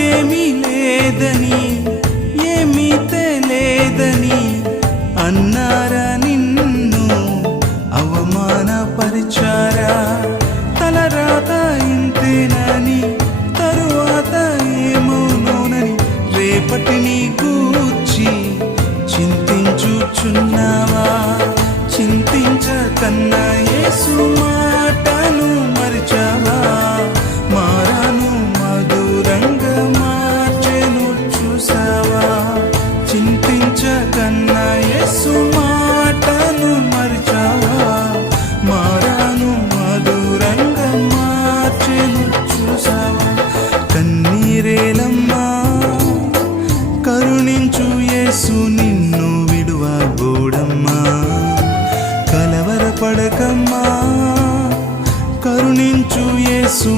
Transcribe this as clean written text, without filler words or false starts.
నాకేమీ లేదని ఏమీ తెలియదని అన్నారా నిన్ను అవమానపరిచారా తలరాత ఇంతేనని తరువాత ఏమవునోనని రేపటిని గూర్చి చింతించుచున్నావా చింతించకన్నా యేసు మాటను మరిచావా మారాను మధురంగా మార్చెను చూసావా చింతించకన్నా యేసు మాటను మరిచావా మారాను మధురంగా మార్చెను చూసావా కన్నీరేలమ్మా కరుణించు యేసు నిన్ను విడువబోడమ్మా కలవరపడకమ్మా కరుణించు యేసు